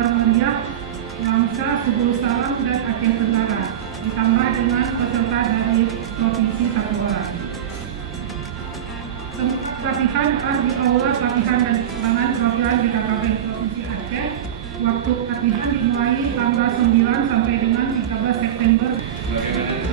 Bandar Meriah, Langsa, Subul Salam, dan Aceh Tenggara, ditambah dengan peserta dari provinsi 1 orang. Tempat latihan di Aula Pelatihan dan Pengembangan Perwakilan BKKBN Provinsi Aceh. Waktu latihan dimulai tanggal 9 sampai dengan 13 September. Bagaimana